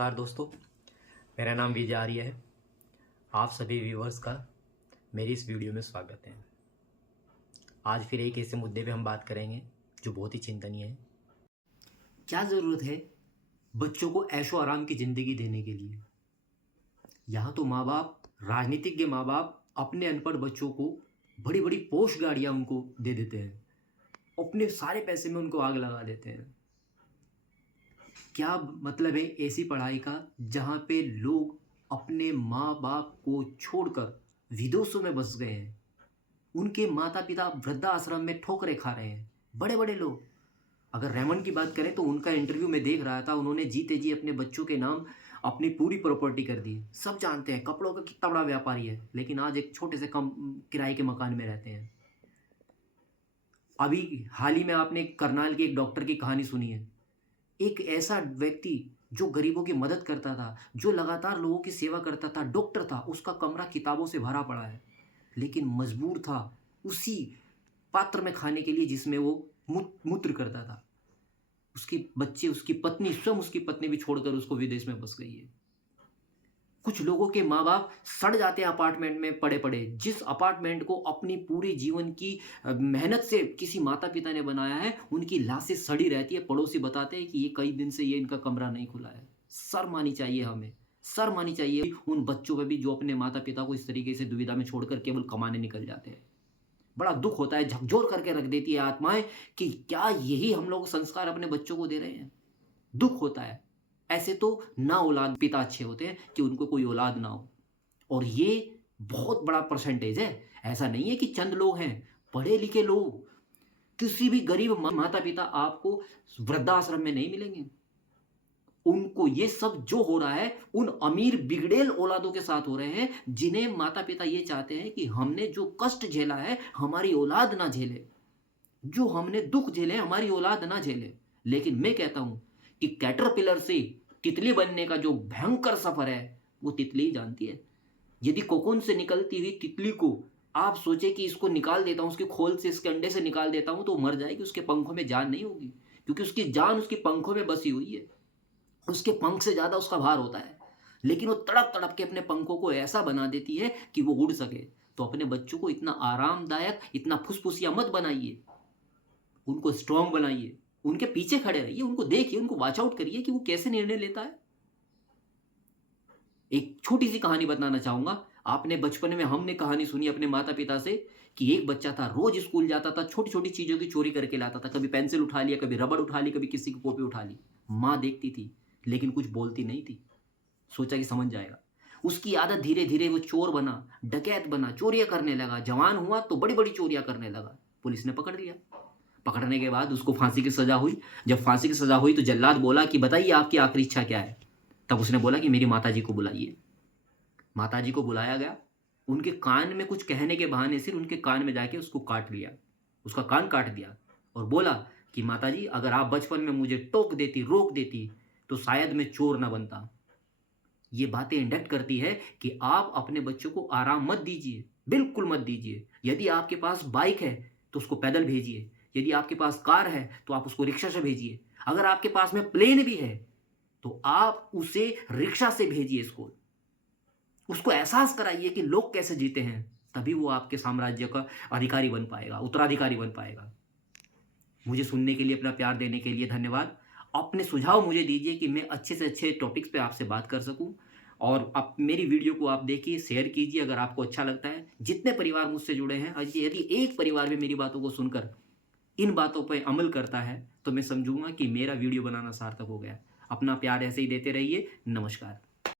नमस्कार दोस्तों, मेरा नाम विजय आर्य है। आप सभी व्यूअर्स का मेरी इस वीडियो में स्वागत है। आज फिर एक ऐसे मुद्दे पे हम बात करेंगे जो बहुत ही चिंतनीय है। क्या ज़रूरत है बच्चों को ऐशो आराम की ज़िंदगी देने के लिए? यहाँ तो माँ बाप, राजनीतिज्ञ माँ बाप अपने अनपढ़ बच्चों को बड़ी बड़ी पोश गाड़ियाँ उनको दे देते हैं, अपने सारे पैसे में उनको आग लगा देते हैं। क्या मतलब है ऐसी पढ़ाई का जहाँ पे लोग अपने माँ बाप को छोड़कर विदेशों में बस गए हैं, उनके माता पिता वृद्धाश्रम में ठोकरें खा रहे हैं, बड़े बड़े लोग। अगर रेमंड की बात करें तो उनका इंटरव्यू में देख रहा था, उन्होंने जीते जी अपने बच्चों के नाम अपनी पूरी प्रॉपर्टी कर दी। सब जानते हैं कपड़ों का कितना बड़ा व्यापारी है, लेकिन आज एक छोटे से कम किराए के मकान में रहते हैं। अभी हाल ही में आपने करनाल के एक डॉक्टर की कहानी सुनी है। एक ऐसा व्यक्ति जो गरीबों की मदद करता था, जो लगातार लोगों की सेवा करता था, डॉक्टर था, उसका कमरा किताबों से भरा पड़ा है, लेकिन मजबूर था उसी पात्र में खाने के लिए जिसमें वो मूत्र करता था। उसके बच्चे, उसकी पत्नी, स्वयं उसकी पत्नी भी छोड़कर उसको विदेश में बस गई है। कुछ लोगों के माँ बाप सड़ जाते हैं अपार्टमेंट में पड़े पड़े, जिस अपार्टमेंट को अपनी पूरी जीवन की मेहनत से किसी माता पिता ने बनाया है, उनकी लाशें सड़ी रहती है। पड़ोसी बताते हैं कि ये कई दिन से ये इनका कमरा नहीं खुला है। शर्म आनी चाहिए हमें, शर्म आनी चाहिए उन बच्चों पर भी जो अपने माता पिता को इस तरीके से दुविधा में छोड़कर केवल कमाने निकल जाते हैं। बड़ा दुख होता है, झकझोर करके रख देती है आत्माएं कि क्या यही हम लोग संस्कार अपने बच्चों को दे रहे हैं। दुख होता है। ऐसे तो ना औलाद पिता अच्छे होते हैं कि उनको कोई औलाद ना हो, और ये बहुत बड़ा परसेंटेज है। ऐसा नहीं है कि चंद लोग हैं, पढ़े लिखे लोग, किसी भी गरीब माता पिता आपको वृद्धाश्रम में नहीं मिलेंगे। उनको ये सब जो हो रहा है उन अमीर बिगड़ेल औलादों के साथ हो रहे हैं, जिन्हें माता पिता ये चाहते हैं कि हमने जो कष्ट झेला है हमारी औलाद ना झेले, जो हमने दुख झेले हमारी औलाद ना झेले। लेकिन मैं कहता हूं कि कैटरपिलर से तितली बनने का जो भयंकर सफर है वो तितली ही जानती है। यदि कोकून से निकलती हुई तितली को आप सोचे कि इसको निकाल देता हूं, उसके खोल से, इसके अंडे से निकाल देता हूं, तो मर जाएगी। उसके पंखों में जान नहीं होगी, क्योंकि उसकी जान उसके पंखों में बसी हुई है। उसके पंख से ज्यादा उसका भार होता है, लेकिन वो तड़प तड़प के अपने पंखों को ऐसा बना देती है कि वो उड़ सके। तो अपने बच्चों को इतना आरामदायक, इतना फुसफुसिया मत बनाइए, उनको स्ट्रांग बनाइए, उनके पीछे खड़े रहिए, उनको देखिए, उनको वॉच आउट करिए कि वो कैसे निर्णय लेता है। एक छोटी सी कहानी बताना चाहूंगा। आपने बचपन में, हमने कहानी सुनी अपने माता पिता से कि एक बच्चा था, रोज स्कूल जाता था, छोटी छोटी चीजों की चोरी करके लाता था। कभी पेंसिल उठा लिया, कभी रबड़ उठा ली, कभी किसी की कॉपी उठा ली। माँ देखती थी लेकिन कुछ बोलती नहीं थी। सोचा कि समझ जाएगा। उसकी आदत धीरे धीरे वो चोर बना, डकैत बना, चोरियां करने लगा। जवान हुआ तो बड़ी बड़ी चोरियां करने लगा। पुलिस ने पकड़ लिया। पकड़ने के बाद उसको फांसी की सजा हुई। जब फांसी की सजा हुई तो जल्लाद बोला कि बताइए आपकी आखिरी इच्छा क्या है। तब उसने बोला कि मेरी माताजी को बुलाइए। माताजी को बुलाया गया। उनके कान में कुछ कहने के बहाने सिर्फ उनके कान में जाके उसको काट लिया, उसका कान काट दिया, और बोला कि माताजी अगर आप बचपन में मुझे टोक देती, रोक देती, तो शायद मैं चोर ना बनता। ये बातें इंडक्ट करती है कि आप अपने बच्चों को आराम मत दीजिए, बिल्कुल मत दीजिए। यदि आपके पास बाइक है तो उसको पैदल भेजिए, यदि आपके पास कार है तो आप उसको रिक्शा से भेजिए, अगर आपके पास में प्लेन भी है तो आप उसे रिक्शा से भेजिए स्कूल। उसको एहसास कराइए कि लोग कैसे जीते हैं, तभी वो आपके साम्राज्य का अधिकारी बन पाएगा, उत्तराधिकारी बन पाएगा। मुझे सुनने के लिए, अपना प्यार देने के लिए धन्यवाद। अपने सुझाव मुझे दीजिए कि मैं अच्छे से अच्छे टॉपिक्स पे आपसे बात कर सकूं। और आप मेरी वीडियो को आप देखिए, शेयर कीजिए अगर आपको अच्छा लगता है। जितने परिवार मुझसे जुड़े हैं, यदि एक परिवार भी मेरी बातों को सुनकर इन बातों पर अमल करता है तो मैं समझूंगा कि मेरा वीडियो बनाना सार्थक हो गया। अपना प्यार ऐसे ही देते रहिए। नमस्कार।